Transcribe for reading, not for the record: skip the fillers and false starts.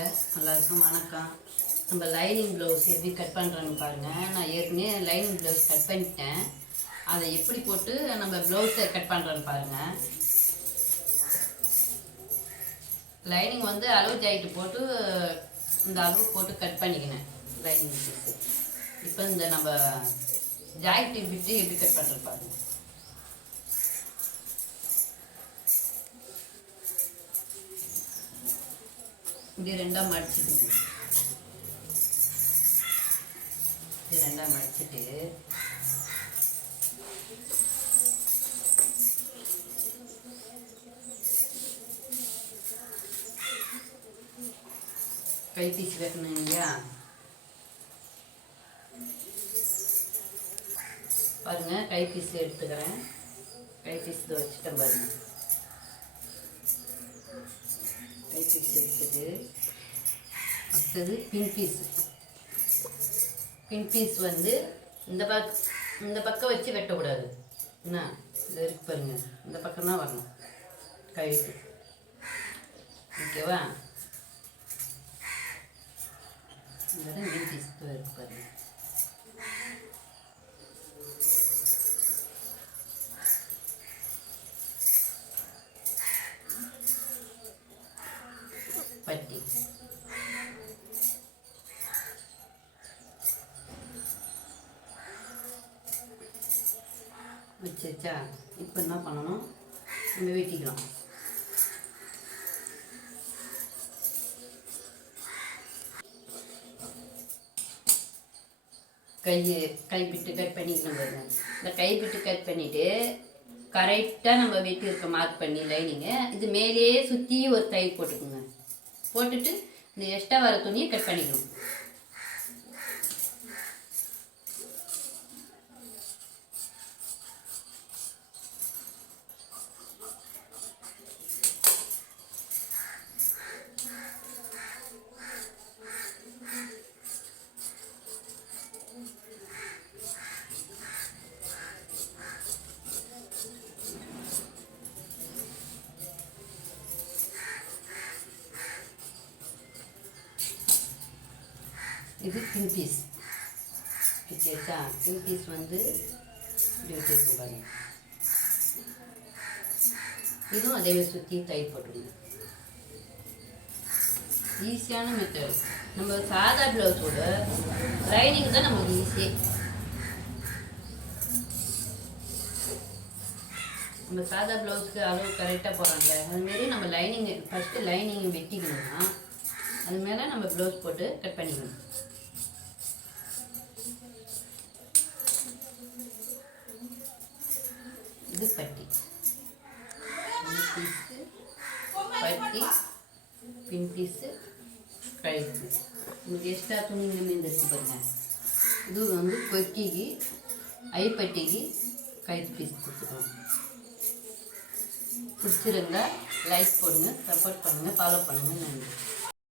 எல்லாருக்கும் வணக்கம். நம்ம லைனிங் ப்ளவுஸ் எப்படி கட் பண்ணுறோன்னு பாருங்கள். நான் ஏற்கனவே லைனிங் ப்ளவுஸ் கட் பண்ணிட்டேன். அதை எப்படி போட்டு நம்ம ப்ளவுஸை கட் பண்ணுறோன்னு பாருங்கள். லைனிங் வந்து அளவு ஜாயிட்டு போட்டு இந்த அளவு போட்டு கட் பண்ணிக்கினேன் லைனிங் பீஸு. இப்போ இந்த நம்ம ஜாயிட்டு விட்டு எப்படி கட் பண்ணுறது பாருங்கள். இது ரெண்டாக மடிச்சுட்டு கை பீஸ் வெட்டணும் இல்லையா? பாருங்க, கை பீஸ் எடுத்துக்கிறேன். கை பீஸ் வச்சுட்டேன் பாருங்க. கை பீஸ் எடுத்துட்டு அடுத்தது பின் பீஸ் வந்து இந்த பக்கம் வச்சு வெட்டக்கூடாது. என்ன இது இருக்கு பாருங்க, இந்த பக்கம் தான் வரணும் கழுத்து. ஓகேவா? இந்த பின் பீஸ் இருக்கு பாருங்க. பட்டி வச்சா இப்போ என்ன பண்ணணும், நம்ம வெட்டிக்கலாம். கைப்பிட்டு கட் பண்ணிக்கணும் பாருங்க. இந்த கைப்பிட்டு கட் பண்ணிவிட்டு கரெக்டாக நம்ம வெட்டி இருக்க மார்க் பண்ணி லைனிங்கு இது மேலேயே சுற்றி ஒரு தையல் போட்டுக்கோங்க. போட்டுட்டு இந்த எக்ஸ்ட்ரா வர துணியை கட் பண்ணிக்கணும். இது பின் பீஸ் வச்சா, பின் பீஸ் வந்து இப்படி வச்சுருக்கோம் பாருங்க. இதுவும் அதே மாதிரி சுற்றி தையல் போட்டுருங்க. ஈஸியான மெத்தட். நம்ம சாதா ப்ளவுஸோட லைனிங் தான் நமக்கு ஈஸி. நம்ம சாதா ப்ளவுஸுக்கு அளவு கரெக்டாக போகிறாங்க. அதுமாரி நம்ம ஃபஸ்ட்டு லைனிங் வெட்டிக்கணும்னா அது மேலே நம்ம ப்ளவுஸ் போட்டு கட் பண்ணிக்கணும். இது பட்டி பின் பீஸு கழுத்து. உங்களுக்கு எக்ஸ்ட்ரா துணிங்களுமே இருந்துச்சு பாருங்க. இது வந்து கொக்கிக்கு ஐப்பட்டிக்கு கழுத்து பீஸ் கொடுத்துருவோம். பிடிச்சிருந்தா லைக் போடுங்க, சப்போர்ட் பண்ணுங்கள், ஃபாலோ பண்ணுங்கள். நன்றி.